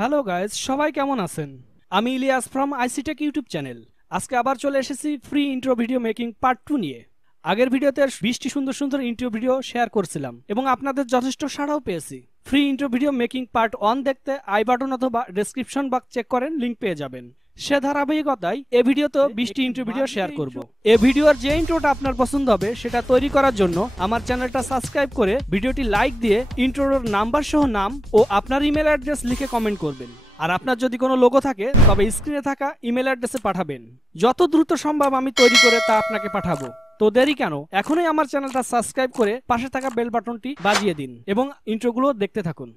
Hello guys, সবাই কেমন আছেন? আমি ইলিয়াস ফ্রম আইসিটেক ইউটিউব চ্যানেল। আজকে আবার চলে এসেছি free intro video making part 2 নিয়ে। আগের ভিডিওতে 20টি সুন্দর সুন্দর ইন্ট্রো ভিডিও শেয়ার করছিলাম এবং আপনাদের যথেষ্ট সাড়াও পেয়েছি। Free intro video making part 1 দেখতে আই বাটন অথবা ডেসক্রিপশন বক্স চেক করেন, লিংক পেয়ে যাবেন। সে ধারাবাহিকতায় এ ভিডিওতে 20টি ইন্ট্রো ভিডিও শেয়ার করব। এ ভিডিওর যে ইন্ট্রোটা আপনার পছন্দ হবে সেটা তৈরি করার জন্য আমার চ্যানেলটা সাবস্ক্রাইব করে ভিডিওটি লাইক দিয়ে ইন্ট্রোর নাম্বার সহ নাম ও আপনার ইমেল অ্যাড্রেস লিখে কমেন্ট করবেন। আর আপনার যদি কোনো লোগো থাকে তবে স্ক্রিনে থাকা ইমেল অ্যাড্রেসে পাঠাবেন। যত দ্রুত সম্ভব আমি তৈরি করে তা আপনাকে পাঠাবো। তো দেরি কেন, এখনই আমার চ্যানেলটা সাবস্ক্রাইব করে পাশে থাকা বেল বাটনটি বাজিয়ে দিন এবং ইন্ট্রোগুলো দেখতে থাকুন।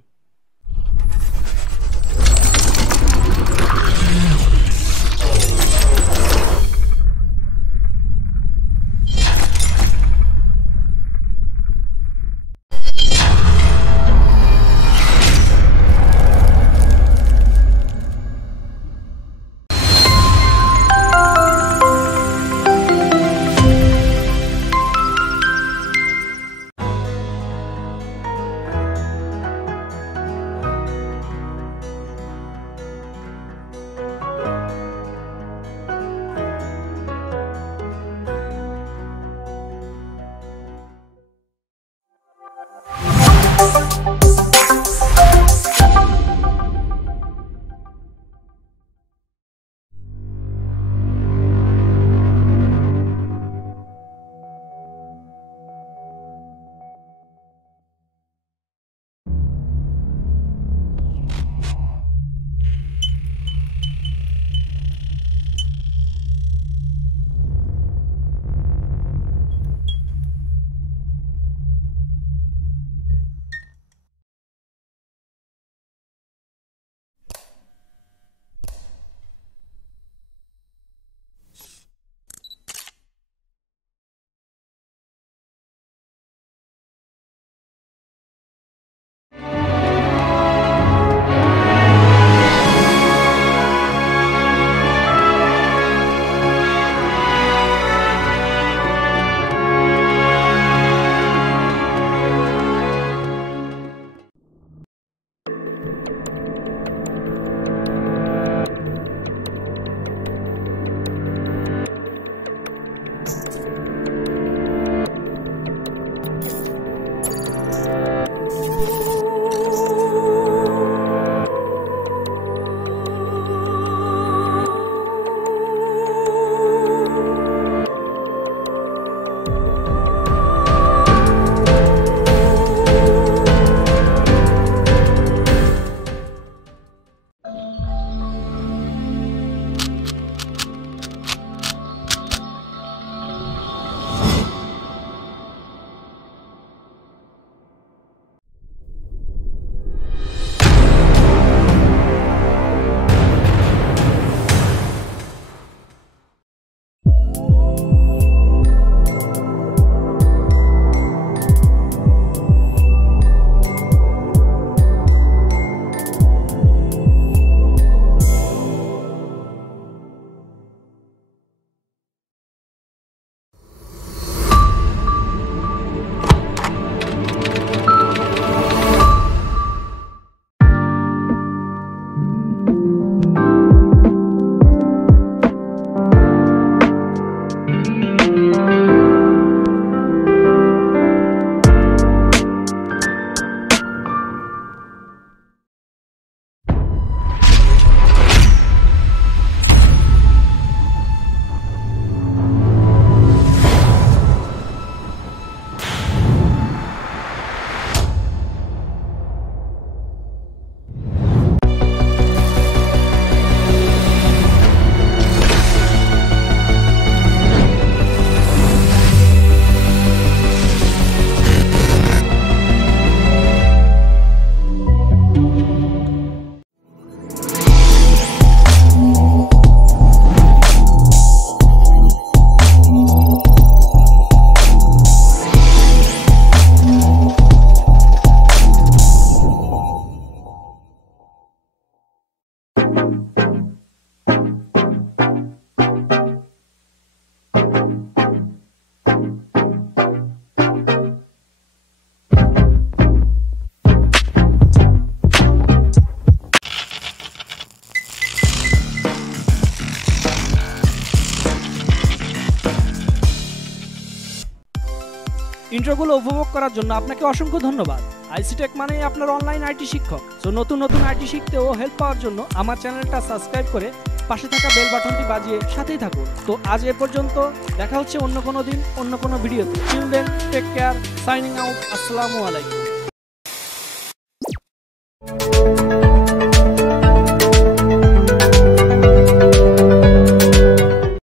ইন্ট্রোগুলো উপভোগ করার জন্য আপনাকে অসংখ্য ধন্যবাদ। আইসিটেক মানেই আপনার অনলাইন আইটি শিক্ষক। সো নতুন নতুন আইটি শিখতে ও হেল্প পাওয়ার জন্য আমার চ্যানেলটা সাবস্ক্রাইব করে পাশে থাকা বেল বাটনটি বাজিয়ে সাথেই থাকুন। তো আজ এ পর্যন্ত, দেখা হচ্ছে অন্য কোনো দিন অন্য কোনো ভিডিওতে। Till then, take care, signing out, আসসালামু আলাইকুম।